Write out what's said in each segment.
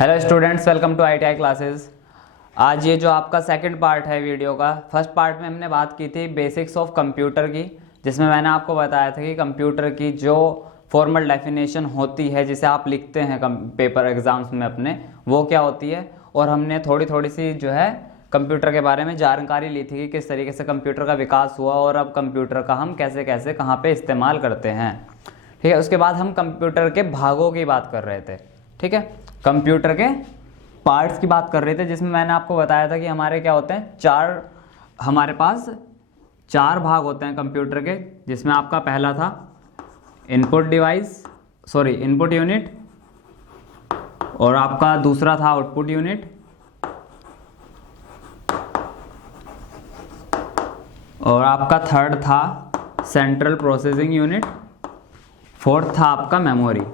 Hello students, welcome to ITI classes. आज ये जो आपका सेकंड पार्ट है वीडियो का, फर्स्ट पार्ट में हमने बात की थी बेसिक्स ऑफ कंप्यूटर की, जिसमें मैंने आपको बताया था कि कंप्यूटर की जो फॉर्मल डेफिनेशन होती है जिसे आप लिखते हैं पेपर एग्जाम्स में अपने, वो क्या होती है। और हमने थोड़ी सी जो है कंप्यूटर के बारे में जानकारी ली थी कि किस तरीके से कंप्यूटर का विकास हुआ और अब कंप्यूटर का हम कैसे कैसे कहाँ पे इस्तेमाल करते हैं। ठीक है, उसके बाद हम कंप्यूटर के भागों की बात कर रहे थे। ठीक है, कंप्यूटर के पार्ट्स की बात कर रहे थे, जिसमें मैंने आपको बताया था कि हमारे क्या होते हैं, हमारे पास चार भाग होते हैं कंप्यूटर के, जिसमें आपका पहला था इनपुट यूनिट, और आपका दूसरा था आउटपुट यूनिट, और आपका थर्ड था सेंट्रल प्रोसेसिंग यूनिट, फोर्थ था आपका मेमोरी।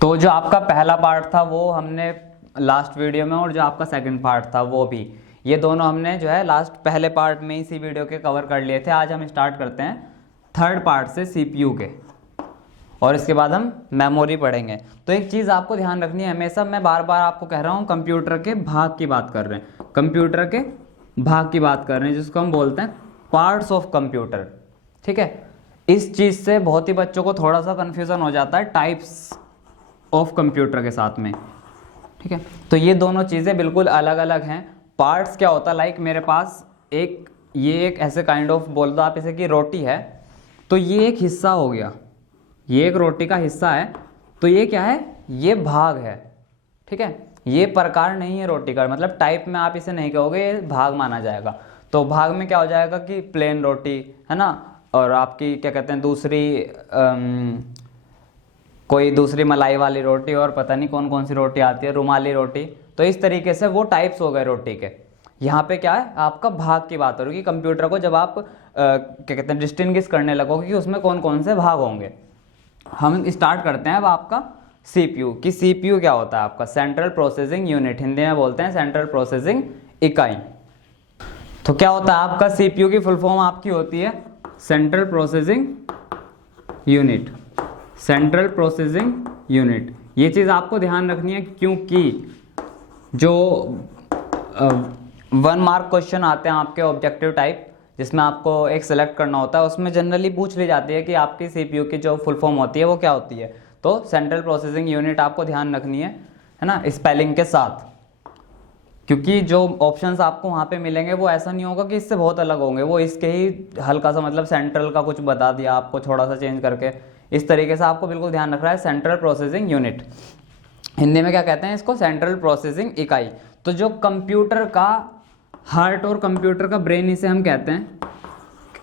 तो जो आपका पहला पार्ट था वो हमने लास्ट वीडियो में, और जो आपका सेकंड पार्ट था वो भी, ये दोनों हमने जो है पहले पार्ट में इसी वीडियो के कवर कर लिए थे। आज हम स्टार्ट करते हैं थर्ड पार्ट से, CPU के, और इसके बाद हम मेमोरी पढ़ेंगे। तो एक चीज़ आपको ध्यान रखनी है, हमेशा मैं बार बार आपको कह रहा हूँ, कंप्यूटर के भाग की बात कर रहे हैं, कंप्यूटर के भाग की बात कर रहे हैं, जिसको हम बोलते हैं पार्ट्स ऑफ कंप्यूटर। ठीक है, इस चीज़ से बहुत ही बच्चों को थोड़ा सा कन्फ्यूज़न हो जाता है टाइप्स ऑफ कंप्यूटर के साथ में। ठीक है, तो ये दोनों चीज़ें बिल्कुल अलग अलग हैं। पार्ट्स क्या होता है, लाइक मेरे पास ये एक ऐसे काइंड ऑफ बोल दो आप इसे कि रोटी है, तो ये एक हिस्सा हो गया, ये एक रोटी का हिस्सा है, तो ये क्या है, ये भाग है। ठीक है, ये प्रकार नहीं है रोटी का, मतलब टाइप में आप इसे नहीं कहोगे, ये भाग माना जाएगा। तो भाग में क्या हो जाएगा कि प्लेन रोटी है ना, और आपकी क्या कहते हैं कोई दूसरी मलाई वाली रोटी, और पता नहीं कौन कौन सी रोटी आती है, रुमाली रोटी। तो इस तरीके से वो टाइप्स हो गए रोटी के। यहाँ पे क्या है, आपका भाग की बात हो रही है कि कंप्यूटर को जब आप क्या कहते हैं डिस्टिंग्विश करने लगोगे कि उसमें कौन कौन से भाग होंगे। हम स्टार्ट करते हैं अब आपका CPU कि CPU क्या होता है आपका, सेंट्रल प्रोसेसिंग यूनिट, हिंदी में बोलते हैं सेंट्रल प्रोसेसिंग इकाई। तो क्या होता है आपका CPU की फुल फॉर्म आपकी होती है central processing unit, central processing unit. ये चीज़ आपको ध्यान रखनी है, क्योंकि जो 1 मार्क क्वेश्चन आते हैं आपके ऑब्जेक्टिव टाइप, जिसमें आपको एक सेलेक्ट करना होता है, उसमें जनरली पूछ ली जाती है कि आपकी CPU की जो फुल फॉर्म होती है वो क्या होती है। तो सेंट्रल प्रोसेसिंग यूनिट आपको ध्यान रखनी है ना, स्पेलिंग के साथ, क्योंकि जो ऑप्शंस आपको वहाँ पे मिलेंगे वो ऐसा नहीं होगा कि इससे बहुत अलग होंगे, वो इसके ही हल्का सा मतलब सेंट्रल का कुछ बता दिया आपको थोड़ा सा चेंज करके, इस तरीके से आपको बिल्कुल ध्यान रखना है। सेंट्रल प्रोसेसिंग यूनिट, हिंदी में क्या कहते हैं इसको, सेंट्रल प्रोसेसिंग इकाई। तो जो कंप्यूटर का हार्ट और कंप्यूटर का ब्रेन, इसे हम कहते हैं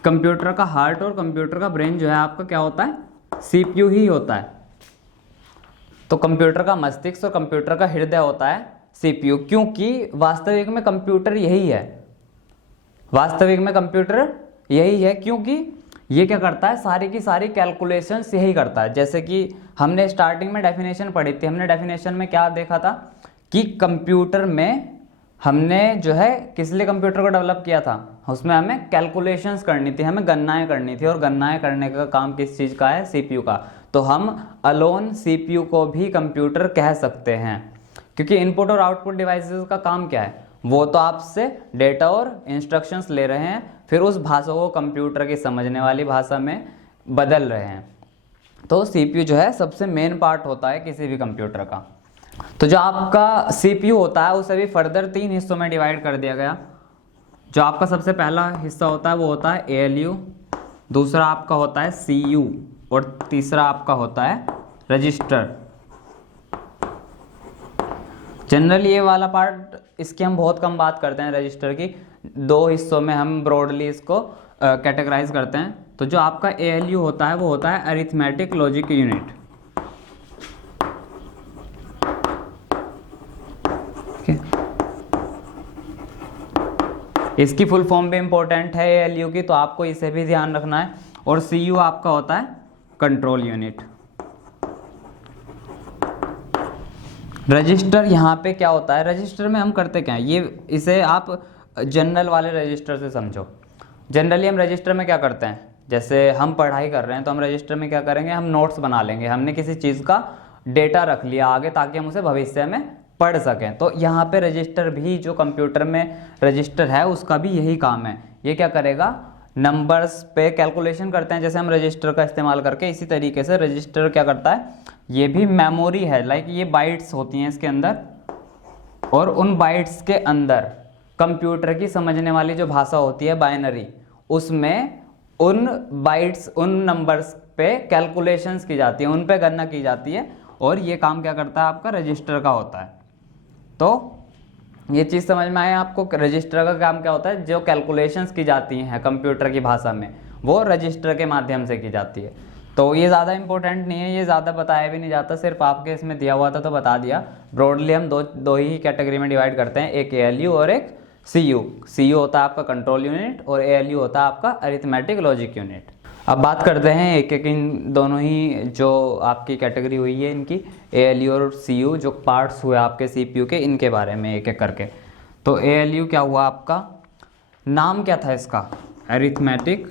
कंप्यूटर का हार्ट और कंप्यूटर का ब्रेन जो है आपका क्या होता है, CPU ही होता है। तो कंप्यूटर का मस्तिष्क और कंप्यूटर का हृदय होता है CPU, क्योंकि वास्तविक में कंप्यूटर यही है, वास्तविक में कंप्यूटर यही है, क्योंकि ये क्या करता है, सारी की सारी कैलकुलेशंस यही करता है। जैसे कि हमने स्टार्टिंग में डेफिनेशन पढ़ी थी, हमने डेफिनेशन में क्या देखा था कि कंप्यूटर में हमने जो है किस लिए कंप्यूटर को डेवलप किया था, उसमें हमें कैलकुलेशंस करनी थी, हमें गणनाएं करनी थी, और गणनाएं करने का काम किस चीज़ का है, CPU का। तो हम अलोन CPU को भी कंप्यूटर कह सकते हैं, क्योंकि इनपुट और आउटपुट डिवाइसेस का काम क्या है, वो तो आपसे डेटा और इंस्ट्रक्शंस ले रहे हैं, फिर उस भाषा को कंप्यूटर की समझने वाली भाषा में बदल रहे हैं। तो CPU जो है सबसे मेन पार्ट होता है किसी भी कंप्यूटर का। तो जो आपका CPU होता है उसे भी फर्दर 3 हिस्सों में डिवाइड कर दिया गया। जो आपका सबसे पहला हिस्सा होता है वो होता है ALU, दूसरा आपका होता है CU, और तीसरा आपका होता है रजिस्टर। जनरली ये वाला पार्ट, इसकी हम बहुत कम बात करते हैं, रजिस्टर की 2 हिस्सों में हम ब्रॉडली इसको कैटेगराइज करते हैं। तो जो आपका ALU होता है वो होता है अरिथमेटिक लॉजिक यूनिट। इसकी फुल फॉर्म भी इंपॉर्टेंट है ALU की, तो आपको इसे भी ध्यान रखना है। और CU आपका होता है कंट्रोल यूनिट। रजिस्टर यहाँ पे क्या होता है, रजिस्टर में हम करते क्या है, इसे आप जनरल वाले रजिस्टर से समझो। जनरली हम रजिस्टर में क्या करते हैं, जैसे हम पढ़ाई कर रहे हैं तो हम रजिस्टर में क्या करेंगे, हम नोट्स बना लेंगे, हमने किसी चीज़ का डेटा रख लिया आगे ताकि हम उसे भविष्य में पढ़ सकें। तो यहाँ पे रजिस्टर भी जो कंप्यूटर में रजिस्टर है उसका भी यही काम है। ये क्या करेगा, नंबर्स पे कैलकुलेशन करते हैं जैसे हम रजिस्टर का इस्तेमाल करके, इसी तरीके से रजिस्टर क्या करता है, ये भी मेमोरी है, लाइक ये बाइट्स होती हैं इसके अंदर, और उन बाइट्स के अंदर कंप्यूटर की समझने वाली जो भाषा होती है बाइनरी, उसमें उन बाइट्स उन नंबर्स पे कैलकुलेशंस की जाती है, उन पे गणना की जाती है, और ये काम क्या करता है आपका रजिस्टर का होता है। तो ये चीज़ समझ में आए आपको, रजिस्टर का काम क्या होता है, जो कैलकुलेशंस की जाती हैं कंप्यूटर की भाषा में वो रजिस्टर के माध्यम से की जाती है। तो ये ज़्यादा इंपॉर्टेंट नहीं है, ये ज़्यादा बताया भी नहीं जाता, सिर्फ आपके इसमें दिया हुआ था तो बता दिया। ब्रॉडली हम दो ही कैटेगरी में डिवाइड करते हैं, एक ALU और एक CU। CU होता है आपका कंट्रोल यूनिट और ALU होता है आपका अरिथमेटिक लॉजिक यूनिट। अब बात करते हैं एक एक इन दोनों ही जो आपकी कैटेगरी हुई है इनकी, ALU और CU जो पार्ट्स हुए आपके CPU के, इनके बारे में एक एक करके। तो ALU क्या हुआ आपका, नाम क्या था इसका, अरिथमेटिक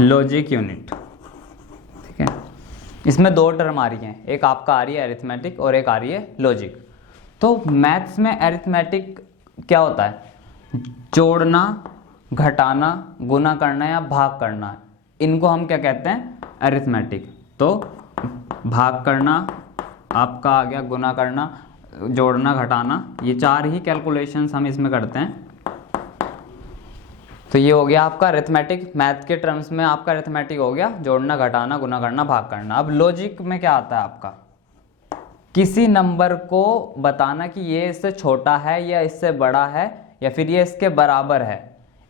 लॉजिक यूनिट, ठीक है। इसमें दो टर्म आ रही हैं, एक आपका आ रही है अरिथमेटिक और एक आ रही है लॉजिक। तो मैथ्स में अरिथमेटिक क्या होता है, जोड़ना, घटाना, गुना करना या भाग करना, इनको हम क्या कहते हैं अरिथमेटिक। तो भाग करना आपका आ गया, गुना करना, जोड़ना, घटाना, ये चार ही कैलकुलेशंस हम इसमें करते हैं। तो ये हो गया आपका अरिथमेटिक, मैथ के टर्म्स में आपका अरिथमेटिक हो गया जोड़ना, घटाना, गुना करना, भाग करना। अब लॉजिक में क्या आता है आपका, किसी नंबर को बताना कि ये इससे छोटा है या इससे बड़ा है या फिर ये इसके बराबर है।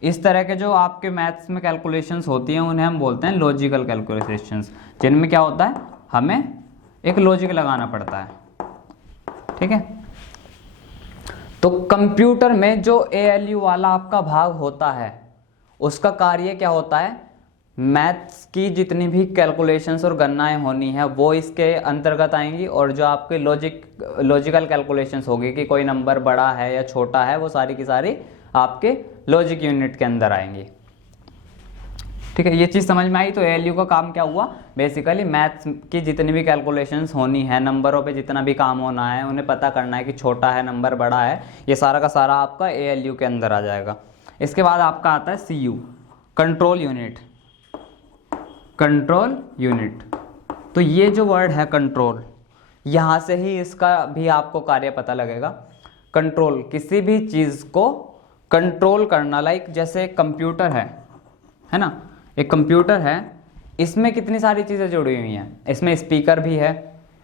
इस तरह के जो आपके मैथ्स में कैलकुलेशंस होती हैं उन्हें हम बोलते हैं लॉजिकल कैलकुलेशंस, जिनमें क्या होता है हमें एक लॉजिक लगाना पड़ता है, ठीक है। तो कंप्यूटर में जो ALU वाला आपका भाग होता है उसका कार्य क्या होता है, मैथ्स की जितनी भी कैलकुलेशंस और गणनाएं होनी है वो इसके अंतर्गत आएंगी, और जो आपके लॉजिकल कैलकुलेशंस होगी कि कोई नंबर बड़ा है या छोटा है, वो सारी की सारी आपके लॉजिक यूनिट के अंदर आएंगी, ठीक है। ये चीज़ समझ में आई। तो ALU का काम क्या हुआ, बेसिकली मैथ्स की जितनी भी कैलकुलेशंस होनी है, नंबरों पे जितना भी काम होना है, उन्हें पता करना है कि छोटा है नंबर बड़ा है, ये सारा का सारा आपका ALU के अंदर आ जाएगा। इसके बाद आपका आता है CU, control unit. Control unit, तो ये जो वर्ड है कंट्रोल, यहाँ से ही इसका भी आपको कार्य पता लगेगा। कंट्रोल, किसी भी चीज़ को कंट्रोल करना, लाइक जैसे कंप्यूटर है ना, एक कंप्यूटर है, इसमें कितनी सारी चीज़ें जुड़ी हुई हैं, इसमें स्पीकर भी है,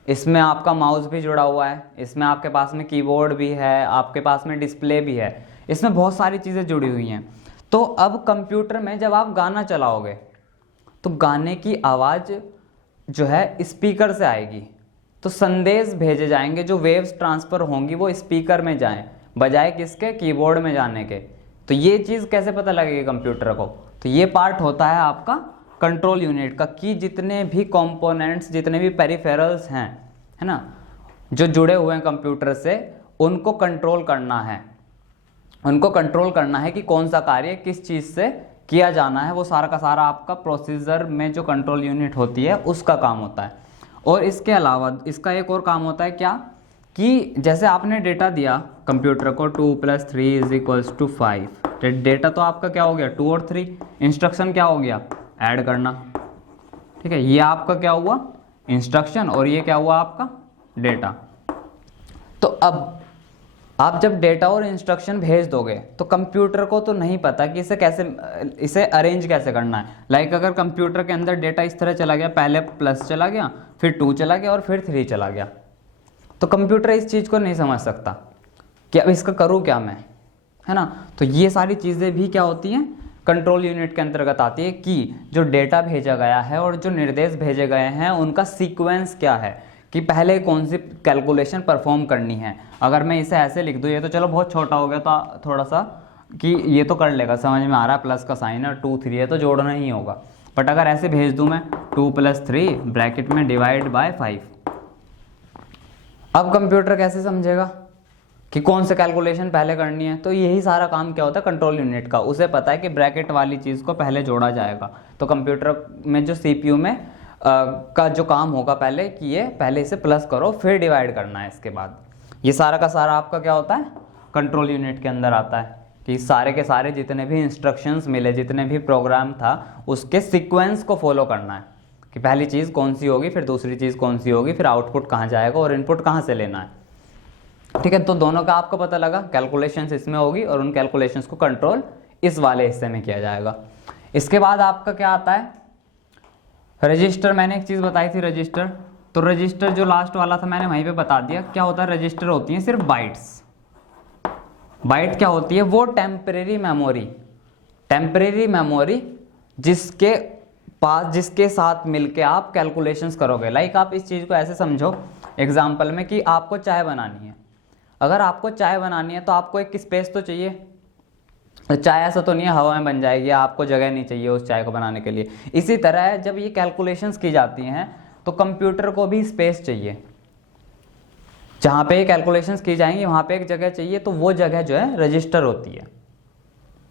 इसमें आपका माउस भी जुड़ा हुआ है, इसमें आपके पास में कीबोर्ड भी है, आपके पास में डिस्प्ले भी है, इसमें बहुत सारी चीज़ें जुड़ी हुई हैं। तो अब कंप्यूटर में जब आप गाना चलाओगे तो गाने की आवाज़ जो है स्पीकर से आएगी, तो संदेश भेजे जाएंगे, जो वेव्स ट्रांसफ़र होंगी वो स्पीकर में जाएं बजाय किसके, कीबोर्ड में जाने के। तो ये चीज़ कैसे पता लगेगी कंप्यूटर को, तो ये पार्ट होता है आपका कंट्रोल यूनिट का, कि जितने भी कंपोनेंट्स, जितने भी पेरिफेरल्स हैं, है ना, जो जुड़े हुए हैं कंप्यूटर से, उनको कंट्रोल करना है, उनको कंट्रोल करना है कि कौन सा कार्य किस चीज़ से किया जाना है, वो सारा का सारा आपका प्रोसीजर में जो कंट्रोल यूनिट होती है उसका काम होता है। और इसके अलावा इसका एक और काम होता है क्या, कि जैसे आपने डेटा दिया कंप्यूटर को 2 + 3 = 5, डेटा तो आपका क्या हो गया 2 और 3, इंस्ट्रक्शन क्या हो गया ऐड करना, ठीक है। ये आपका क्या हुआ इंस्ट्रक्शन और ये क्या हुआ आपका डेटा। तो अब आप जब डेटा और इंस्ट्रक्शन भेज दोगे तो कंप्यूटर को तो नहीं पता कि इसे अरेंज कैसे करना है। लाइक अगर कंप्यूटर के अंदर डेटा इस तरह चला गया, पहले प्लस चला गया, फिर 2 चला गया और फिर 3 चला गया, तो कंप्यूटर इस चीज़ को नहीं समझ सकता कि अब इसका करूँ क्या मैं, है ना। तो ये सारी चीज़ें भी क्या होती हैं कंट्रोल यूनिट के अंतर्गत आती है, कि जो डेटा भेजा गया है और जो निर्देश भेजे गए हैं उनका सीक्वेंस क्या है, कि पहले कौन सी कैलकुलेशन परफॉर्म करनी है। अगर मैं इसे ऐसे लिख दूँ, ये तो चलो बहुत छोटा हो गया तो थोड़ा सा कि ये तो कर लेगा, समझ में आ रहा है, प्लस का साइन है, 2 3 है तो जोड़ना ही होगा। बट अगर ऐसे भेज दूँ मैं 2 + 3 (डिवाइड बाय 5), अब कंप्यूटर कैसे समझेगा, कि कौन से कैलकुलेशन पहले करनी है। तो यही सारा काम क्या होता है कंट्रोल यूनिट का, उसे पता है कि ब्रैकेट वाली चीज़ को पहले जोड़ा जाएगा। तो कंप्यूटर में जो CPU में का जो काम होगा पहले कि ये पहले इसे प्लस करो फिर डिवाइड करना है इसके बाद। ये सारा का सारा आपका क्या होता है कंट्रोल यूनिट के अंदर आता है कि सारे के सारे जितने भी इंस्ट्रक्शंस मिले, जितने भी प्रोग्राम था, उसके सीक्वेंस को फॉलो करना है कि पहली चीज़ कौन सी होगी, फिर दूसरी चीज़ कौन सी होगी, फिर आउटपुट कहाँ जाएगा और इनपुट कहाँ से लेना है। ठीक है, तो दोनों का आपको पता लगा, कैलकुलेशंस इसमें होगी और उन कैलकुलेशंस को कंट्रोल इस वाले हिस्से में किया जाएगा। इसके बाद आपका क्या आता है रजिस्टर। मैंने एक चीज़ बताई थी रजिस्टर, तो रजिस्टर जो लास्ट वाला था मैंने वहीं पे बता दिया क्या होता है। रजिस्टर होती है सिर्फ बाइट्स। बाइट क्या होती है, वो टेम्परेरी मेमोरी जिसके पास जिसके साथ मिलके आप कैलकुलेशंस करोगे। लाइक आप इस चीज़ को ऐसे समझो एग्जाम्पल में कि आपको चाय बनानी है। अगर आपको चाय बनानी है तो आपको एक स्पेस तो चाहिए। चाय ऐसा तो नहीं है हवा में बन जाएगी, आपको जगह नहीं चाहिए उस चाय को बनाने के लिए। इसी तरह जब ये कैलकुलेशंस की जाती हैं तो कंप्यूटर को भी स्पेस चाहिए, जहाँ पे ये कैलकुलेशंस की जाएंगी वहाँ पे एक जगह चाहिए, तो वो जगह जो है रजिस्टर होती है।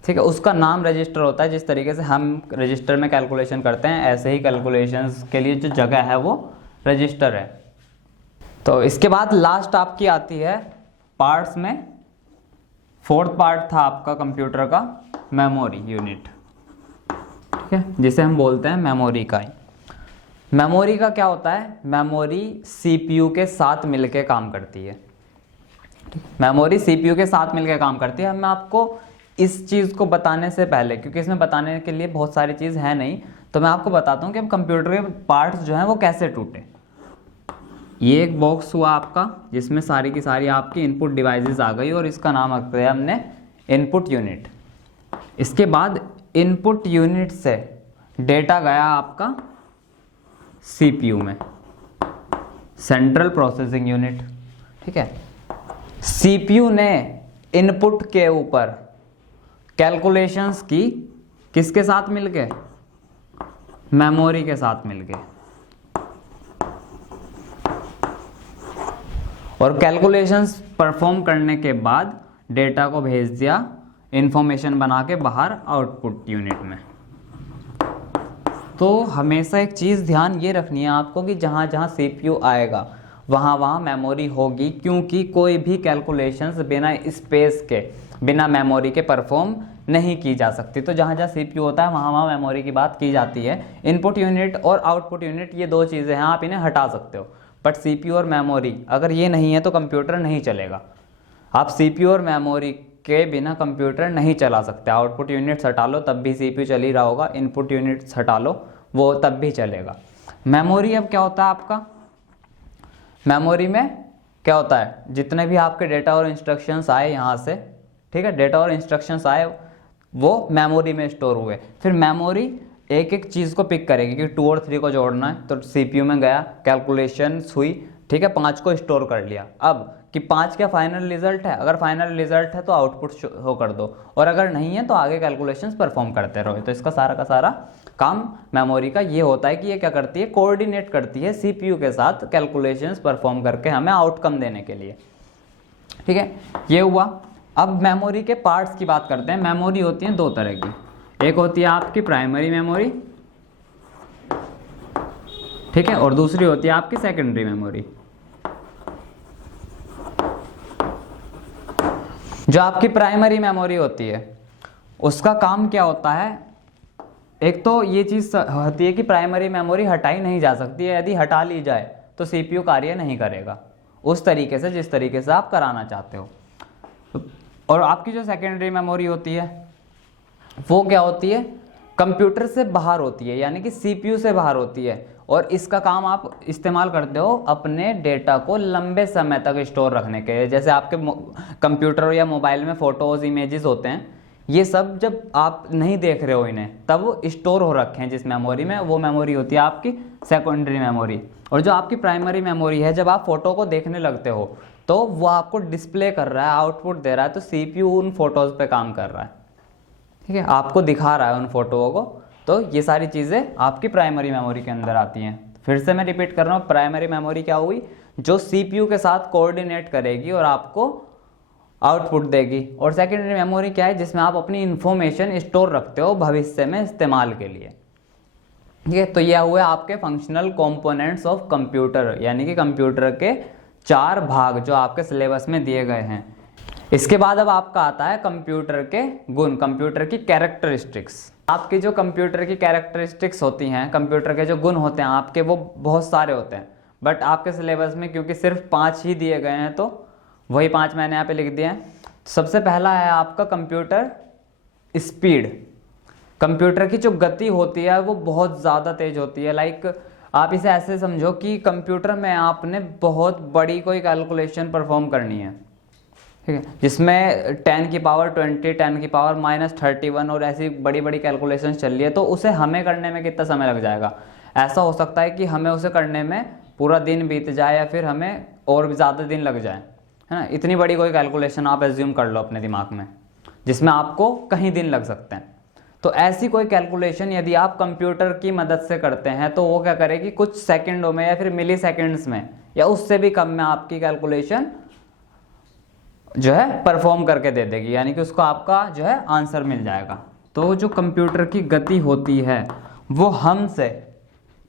ठीक है, उसका नाम रजिस्टर होता है। जिस तरीके से हम रजिस्टर में कैलकुलेशन करते हैं ऐसे ही कैलकुलेशंस के लिए जो जगह है वो रजिस्टर है। तो इसके बाद लास्ट आपकी आती है पार्ट्स में, फोर्थ पार्ट था आपका कंप्यूटर का मेमोरी यूनिट। ठीक है, जिसे हम बोलते हैं मेमोरी इकाई। मेमोरी का क्या होता है, मेमोरी CPU के साथ मिलके काम करती है। मेमोरी CPU के साथ मिलके काम करती है। मैं आपको इस चीज़ को बताने से पहले, क्योंकि इसमें बताने के लिए बहुत सारी चीज़ है नहीं, तो मैं आपको बताता हूँ कि कंप्यूटर के पार्ट्स जो हैं वो कैसे टूटे। ये एक बॉक्स हुआ आपका जिसमें सारी की सारी आपकी इनपुट डिवाइसेस आ गई और इसका नाम रख दिया हमने इनपुट यूनिट। इसके बाद इनपुट यूनिट से डेटा गया आपका CPU में, सेंट्रल प्रोसेसिंग यूनिट। ठीक है, CPU ने इनपुट के ऊपर कैलकुलेशंस की किसके साथ मिलके, मेमोरी के साथ मिलके, और कैलकुलेशंस परफॉर्म करने के बाद डेटा को भेज दिया इंफॉर्मेशन बना के बाहर आउटपुट यूनिट में। तो हमेशा एक चीज़ ध्यान ये रखनी है आपको कि जहाँ जहाँ CPU आएगा वहाँ वहाँ मेमोरी होगी, क्योंकि कोई भी कैलकुलेशंस बिना स्पेस के, बिना मेमोरी के परफॉर्म नहीं की जा सकती। तो जहाँ जहाँ CPU होता है वहाँ वहाँ मेमोरी की बात की जाती है। इनपुट यूनिट और आउटपुट यूनिट ये दो चीज़ें हैं, आप इन्हें हटा सकते हो, बट CPU और मेमोरी अगर ये नहीं है तो कंप्यूटर नहीं चलेगा। आप CPU और मेमोरी के बिना कंप्यूटर नहीं चला सकते। आउटपुट यूनिट्स हटा लो तब भी CPU चल ही रहा होगा, इनपुट यूनिट्स हटा लो वो तब भी चलेगा। मेमोरी अब क्या होता है आपका, मेमोरी में क्या होता है, जितने भी आपके डेटा और इंस्ट्रक्शंस आए यहाँ से, ठीक है, डेटा और इंस्ट्रक्शंस आए वो मेमोरी में स्टोर हुए। फिर मेमोरी एक एक चीज़ को पिक करेगी कि 2 और 3 को जोड़ना है, तो CPU में गया, कैलकुलेशन हुई, ठीक है, 5 को स्टोर कर लिया। अब कि 5 क्या फाइनल रिजल्ट है, अगर फाइनल रिजल्ट है तो आउटपुट शो कर दो, और अगर नहीं है तो आगे कैलकुलेशंस परफॉर्म करते रहो। तो इसका सारा का सारा काम मेमोरी का ये होता है कि ये क्या करती है, कोऑर्डिनेट करती है CPU के साथ कैलकुलेशंस परफॉर्म करके हमें आउटकम देने के लिए। ठीक है, ये हुआ। अब मेमोरी के पार्ट्स की बात करते हैं। मेमोरी होती है 2 तरह की, एक होती है आपकी प्राइमरी मेमोरी, ठीक है, और दूसरी होती है आपकी सेकेंडरी मेमोरी। जो आपकी प्राइमरी मेमोरी होती है उसका काम क्या होता है, एक तो ये चीज़ होती है कि प्राइमरी मेमोरी हटाई नहीं जा सकती है, यदि हटा ली जाए तो CPU कार्य नहीं करेगा उस तरीके से जिस तरीके से आप कराना चाहते हो। और आपकी जो सेकेंडरी मेमोरी होती है वो क्या होती है, कंप्यूटर से बाहर होती है, यानी कि CPU से बाहर होती है, और इसका काम आप इस्तेमाल करते हो अपने डेटा को लंबे समय तक स्टोर रखने के लिए। जैसे आपके कंप्यूटर या मोबाइल में फ़ोटोज़ इमेजेस होते हैं, ये सब जब आप नहीं देख रहे हो इन्हें तब वो स्टोर हो रखे हैं जिस मेमोरी में, वो मेमोरी होती है आपकी सेकेंडरी मेमोरी। और जो आपकी प्राइमरी मेमोरी है, जब आप फ़ोटो को देखने लगते हो तो वो आपको डिस्प्ले कर रहा है, आउटपुट दे रहा है, तो CPU उन फोटोज़ पे काम कर रहा है, ठीक है, आपको दिखा रहा है उन फोटोओं को। तो ये सारी चीज़ें आपकी प्राइमरी मेमोरी के अंदर आती हैं। फिर से मैं रिपीट कर रहा हूँ, प्राइमरी मेमोरी क्या हुई, जो CPU के साथ कोऑर्डिनेट करेगी और आपको आउटपुट देगी। और सेकेंडरी मेमोरी क्या है, जिसमें आप अपनी इंफॉर्मेशन स्टोर रखते हो भविष्य में इस्तेमाल के लिए। ठीक है, तो यह हुए आपके फंक्शनल कंपोनेंट्स ऑफ कंप्यूटर, यानी कि कंप्यूटर के 4 भाग जो आपके सिलेबस में दिए गए हैं। इसके बाद अब आपका आता है कंप्यूटर के गुण, कंप्यूटर की कैरेक्टरिस्टिक्स। आपकी जो कंप्यूटर की कैरेक्टरिस्टिक्स होती हैं, कंप्यूटर के जो गुण होते हैं आपके, वो बहुत सारे होते हैं, बट आपके सिलेबस में क्योंकि सिर्फ 5 ही दिए गए हैं तो वही 5 मैंने यहाँ पे लिख दिए हैं। सबसे पहला है आपका कंप्यूटर स्पीड। कंप्यूटर की जो गति होती है वो बहुत ज़्यादा तेज होती है। लाइक आप इसे ऐसे समझो कि कंप्यूटर में आपने बहुत बड़ी कोई कैलकुलेशन परफॉर्म करनी है, ठीक है, जिसमें 10 की पावर 20, 10 की पावर -31 और ऐसी बड़ी बड़ी कैलकुलेशन चल रही है, तो उसे हमें करने में कितना समय लग जाएगा। ऐसा हो सकता है कि हमें उसे करने में पूरा दिन बीत जाए या फिर हमें और भी ज़्यादा दिन लग जाए, है ना। इतनी बड़ी कोई कैलकुलेशन आप एज्यूम कर लो अपने दिमाग में, जिसमें आपको कहीं दिन लग सकते हैं। तो ऐसी कोई कैलकुलेशन यदि आप कंप्यूटर की मदद से करते हैं तो वो क्या करेगी, कुछ सेकंडों में या फिर मिली सेकेंड्स में या उससे भी कम में आपकी कैलकुलेशन जो है परफॉर्म करके दे देगी, यानी कि उसको आपका जो है आंसर मिल जाएगा। तो जो कंप्यूटर की गति होती है वो हमसे,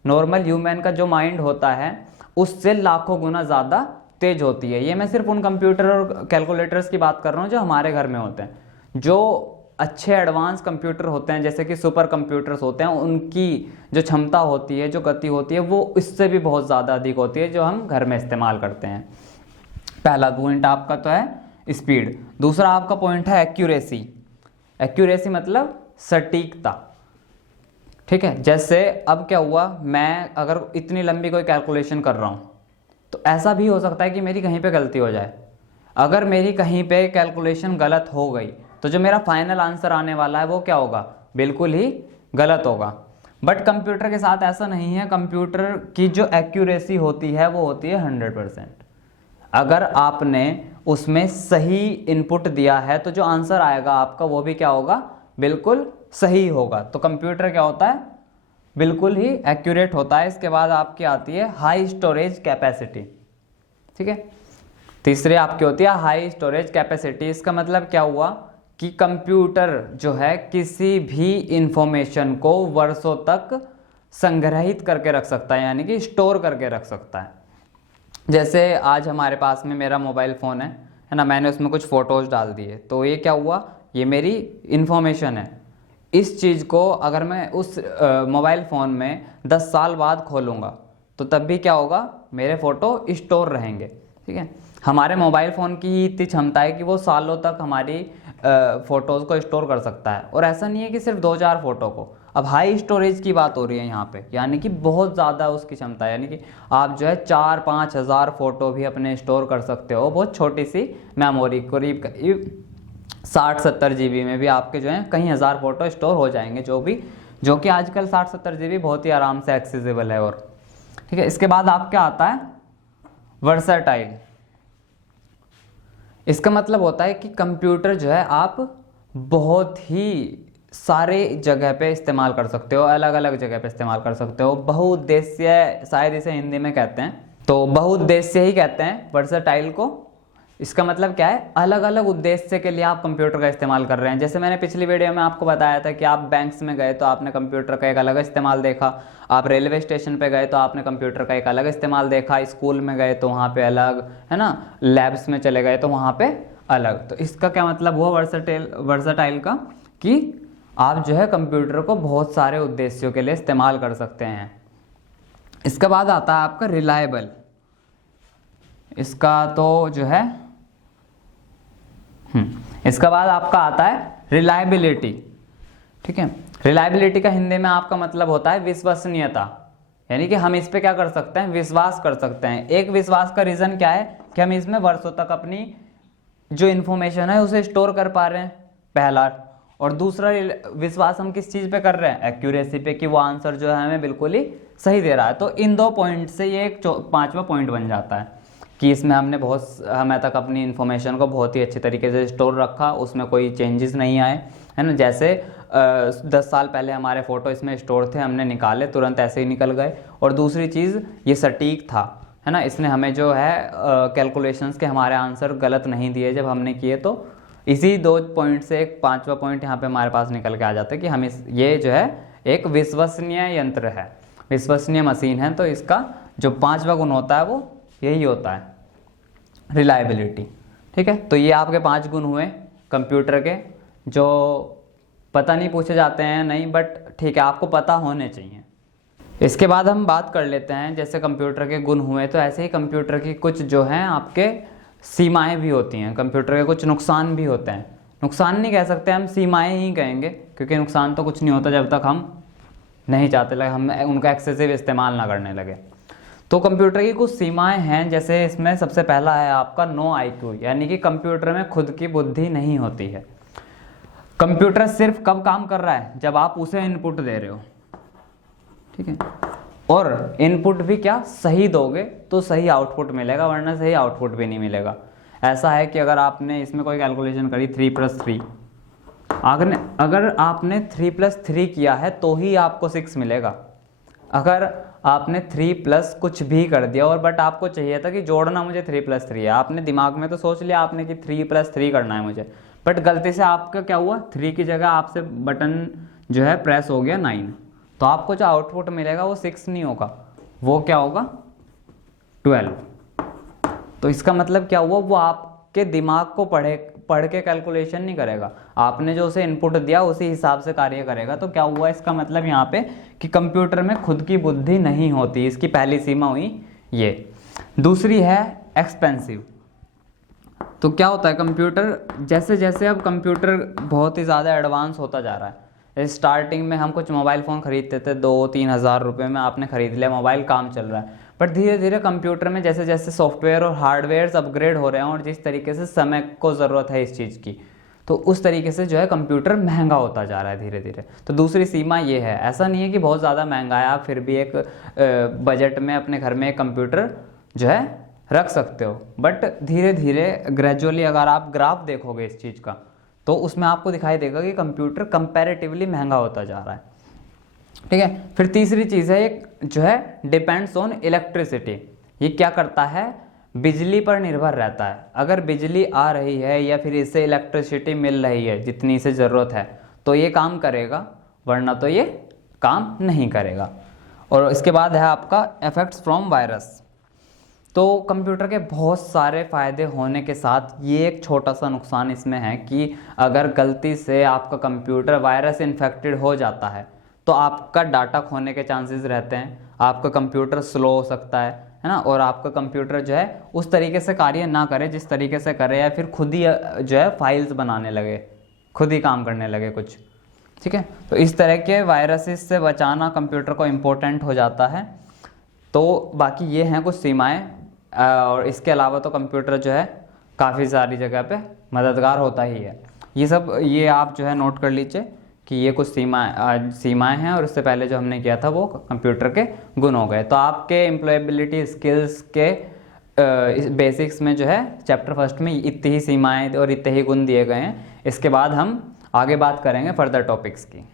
नॉर्मल ह्यूमन का जो माइंड होता है उससे लाखों गुना ज़्यादा तेज होती है। ये मैं सिर्फ उन कंप्यूटर और कैलकुलेटर्स की बात कर रहा हूँ जो हमारे घर में होते हैं। जो अच्छे एडवांस कंप्यूटर होते हैं जैसे कि सुपर कंप्यूटर्स होते हैं, उनकी जो क्षमता होती है, जो गति होती है, वो इससे भी बहुत ज़्यादा अधिक होती है जो हम घर में इस्तेमाल करते हैं। पहला पॉइंट आपका तो है स्पीड। दूसरा आपका पॉइंट है एक्यूरेसी। एक्यूरेसी मतलब सटीकता, ठीक है। जैसे अब क्या हुआ, मैं अगर इतनी लंबी कोई कैलकुलेशन कर रहा हूँ तो ऐसा भी हो सकता है कि मेरी कहीं पे गलती हो जाए। अगर मेरी कहीं पे कैलकुलेशन गलत हो गई तो जो मेरा फाइनल आंसर आने वाला है वो क्या होगा, बिल्कुल ही गलत होगा। बट कंप्यूटर के साथ ऐसा नहीं है। कंप्यूटर की जो एक्यूरेसी होती है वो होती है 100%। अगर आपने उसमें सही इनपुट दिया है तो जो आंसर आएगा आपका वो भी क्या होगा, बिल्कुल सही होगा। तो कंप्यूटर क्या होता है, बिल्कुल ही एक्यूरेट होता है। इसके बाद आपकी आती है हाई स्टोरेज कैपेसिटी, ठीक है। तीसरी आपकी होती है हाई स्टोरेज कैपेसिटी। इसका मतलब क्या हुआ कि कंप्यूटर जो है किसी भी इंफॉर्मेशन को वर्षों तक संग्रहित करके रख सकता है, यानी कि स्टोर करके रख सकता है। जैसे आज हमारे पास में मेरा मोबाइल फ़ोन है ना, मैंने उसमें कुछ फ़ोटोज़ डाल दिए, तो ये क्या हुआ, ये मेरी इन्फॉर्मेशन है। इस चीज़ को अगर मैं उस मोबाइल फ़ोन में 10 साल बाद खोलूँगा तो तब भी क्या होगा, मेरे फ़ोटो स्टोर रहेंगे, ठीक है। हमारे मोबाइल फ़ोन की इतनी क्षमता है कि वो सालों तक हमारी फ़ोटोज़ को स्टोर कर सकता है। और ऐसा नहीं है कि सिर्फ 2-4 फ़ोटो को, अब हाई स्टोरेज की बात हो रही है यहाँ पे, यानी कि बहुत ज़्यादा उसकी क्षमता है। यानी कि आप जो है 4-5 हज़ार फ़ोटो भी अपने स्टोर कर सकते हो बहुत छोटी सी मेमोरी, करीब 60-70 GB में भी आपके जो है कई हज़ार फ़ोटो स्टोर हो जाएंगे, जो कि आजकल 60-70 GB बहुत ही आराम से एक्सेसिबल है। और ठीक है, इसके बाद आप क्या आता है वर्सटाइल। इसका मतलब होता है कि कंप्यूटर जो है आप बहुत ही सारे जगह पे इस्तेमाल कर सकते हो, अलग अलग जगह पे इस्तेमाल कर सकते हो। बहुउद्देश्य, शायद इसे हिंदी में कहते हैं, तो बहुउद्देश्य ही कहते हैं वर्सटाइल को। इसका मतलब क्या है, अलग अलग उद्देश्य के लिए आप कंप्यूटर का इस्तेमाल कर रहे हैं। जैसे मैंने पिछली वीडियो में आपको बताया था कि आप बैंक्स में गए तो आपने कंप्यूटर का एक अलग इस्तेमाल देखा, आप रेलवे स्टेशन पे गए तो आपने कंप्यूटर का एक अलग इस्तेमाल देखा, स्कूल में गए तो वहाँ पे अलग, है ना, लैब्स में चले गए तो वहाँ पे अलग। तो इसका क्या मतलब हुआ वर्सटाइल का, कि आप जो है कंप्यूटर को बहुत सारे उद्देश्यों के लिए इस्तेमाल कर सकते हैं। इसके बाद आता है आपका रिलायबल। इसका तो जो है इसका बाद आपका आता है रिलायबिलिटी, ठीक है। रिलायबिलिटी का हिंदी में आपका मतलब होता है विश्वसनीयता, यानी कि हम इस पे क्या कर सकते हैं, विश्वास कर सकते हैं। एक विश्वास का रीज़न क्या है कि हम इसमें वर्षों तक अपनी जो इन्फॉर्मेशन है उसे स्टोर कर पा रहे हैं, पहला। और दूसरा विश्वास हम किस चीज़ पे कर रहे हैं, एक्यूरेसी पे, कि वो आंसर जो है हमें बिल्कुल ही सही दे रहा है। तो इन 2 पॉइंट से ये एक 5वां पॉइंट बन जाता है कि इसमें हमने बहुत समय तक अपनी इन्फॉर्मेशन को बहुत ही अच्छे तरीके से स्टोर रखा, उसमें कोई चेंजेस नहीं आए, है ना। जैसे 10 साल पहले हमारे फ़ोटो इसमें स्टोर थे, हमने निकाले तुरंत ऐसे ही निकल गए। और दूसरी चीज़ ये सटीक था, है ना, इसने हमें जो है कैलकुलेशंस के हमारे आंसर गलत नहीं दिए जब हमने किए, तो इसी 2 पॉइंट से एक 5वां पॉइंट यहाँ पे हमारे पास निकल के आ जाता है कि हम ये जो है एक विश्वसनीय यंत्र है, विश्वसनीय मशीन है। तो इसका जो 5वां गुण होता है वो यही होता है, रिलायबिलिटी। ठीक है, तो ये आपके 5 गुण हुए कंप्यूटर के, जो पता नहीं पूछे जाते हैं नहीं, बट ठीक है आपको पता होने चाहिए। इसके बाद हम बात कर लेते हैं, जैसे कंप्यूटर के गुण हुए तो ऐसे ही कंप्यूटर की कुछ जो हैं आपके सीमाएं भी होती हैं, कंप्यूटर के कुछ नुकसान भी होते हैं। नुकसान नहीं कह सकते हम, सीमाएं ही कहेंगे, क्योंकि नुकसान तो कुछ नहीं होता जब तक हम नहीं चाहते हम उनका एक्सेसिव इस्तेमाल ना करने लगे। तो कंप्यूटर की कुछ सीमाएं हैं, जैसे इसमें सबसे पहला है आपका नो आईक्यू, यानी कि कंप्यूटर में खुद की बुद्धि नहीं होती है। कंप्यूटर सिर्फ कब काम कर रहा है, जब आप उसे इनपुट दे रहे हो। ठीक है, और इनपुट भी क्या सही दोगे तो सही आउटपुट मिलेगा, वरना सही आउटपुट भी नहीं मिलेगा। ऐसा है कि अगर आपने इसमें कोई कैलकुलेशन करी 3 + 3, अगर आपने 3 + 3 किया है तो ही आपको 6 मिलेगा। अगर आपने 3 प्लस कुछ भी कर दिया और बट आपको चाहिए था कि जोड़ना मुझे 3 + 3 है, आपने दिमाग में तो सोच लिया आपने कि 3 + 3 करना है मुझे, बट गलती से आपका क्या हुआ, 3 की जगह आपसे बटन जो है प्रेस हो गया 9, तो आपको जो आउटपुट मिलेगा वो 6 नहीं होगा, वो क्या होगा 12। तो इसका मतलब क्या हुआ, वो आपके दिमाग को पढ़ के कैलकुलेशन नहीं करेगा, आपने जो उसे इनपुट दिया उसी हिसाब से कार्य करेगा। तो क्या हुआ इसका मतलब यहाँ पे कि कंप्यूटर में खुद की बुद्धि नहीं होती, इसकी पहली सीमा हुई ये। दूसरी है एक्सपेंसिव। तो क्या होता है, कंप्यूटर जैसे जैसे अब कंप्यूटर बहुत ही ज़्यादा एडवांस होता जा रहा है। स्टार्टिंग में हम कुछ मोबाइल फ़ोन खरीदते थे 2-3 हज़ार रुपये में, आपने ख़रीद लिया मोबाइल, काम चल रहा है। बट धीरे धीरे कंप्यूटर में जैसे जैसे सॉफ्टवेयर और हार्डवेयर अपग्रेड हो रहे हैं और जिस तरीके से समय को ज़रूरत है इस चीज़ की, तो उस तरीके से जो है कंप्यूटर महंगा होता जा रहा है धीरे धीरे। तो दूसरी सीमा ये है, ऐसा नहीं है कि बहुत ज़्यादा महंगा है, आप फिर भी एक बजट में अपने घर में एक कंप्यूटर जो है रख सकते हो। बट धीरे धीरे ग्रेजुअली अगर आप ग्राफ देखोगे इस चीज़ का, तो उसमें आपको दिखाई देगा कि कंप्यूटर कंपैरेटिवली महंगा होता जा रहा है। ठीक है, फिर तीसरी चीज़ है एक जो है डिपेंड्स ऑन इलेक्ट्रिसिटी। ये क्या करता है, बिजली पर निर्भर रहता है। अगर बिजली आ रही है या फिर इससे इलेक्ट्रिसिटी मिल रही है जितनी इसे ज़रूरत है तो ये काम करेगा, वरना तो ये काम नहीं करेगा। और इसके बाद है आपका इफेक्ट्स फ्रॉम वायरस। तो कंप्यूटर के बहुत सारे फ़ायदे होने के साथ ये एक छोटा सा नुकसान इसमें है कि अगर गलती से आपका कंप्यूटर वायरस इन्फेक्टेड हो जाता है तो आपका डाटा खोने के चांसेस रहते हैं, आपका कंप्यूटर स्लो हो सकता है ना, और आपका कंप्यूटर जो है उस तरीके से कार्य ना करे जिस तरीके से करे, या फिर खुद ही जो है फाइल्स बनाने लगे, खुद ही काम करने लगे कुछ। ठीक है, तो इस तरह के वायरसेस से बचाना कंप्यूटर को इम्पोर्टेंट हो जाता है। तो बाकी ये हैं कुछ सीमाएं, और इसके अलावा तो कंप्यूटर जो है काफ़ी सारी जगह पे मददगार होता ही है। ये आप जो है नोट कर लीजिए कि ये कुछ सीमाएं हैं, और उससे पहले जो हमने किया था वो कंप्यूटर के गुण हो गए। तो आपके एम्प्लॉयबिलिटी स्किल्स के बेसिक्स में जो है चैप्टर फर्स्ट में इतनी ही सीमाएं और इतने ही गुण दिए गए हैं। इसके बाद हम आगे बात करेंगे फर्दर टॉपिक्स की।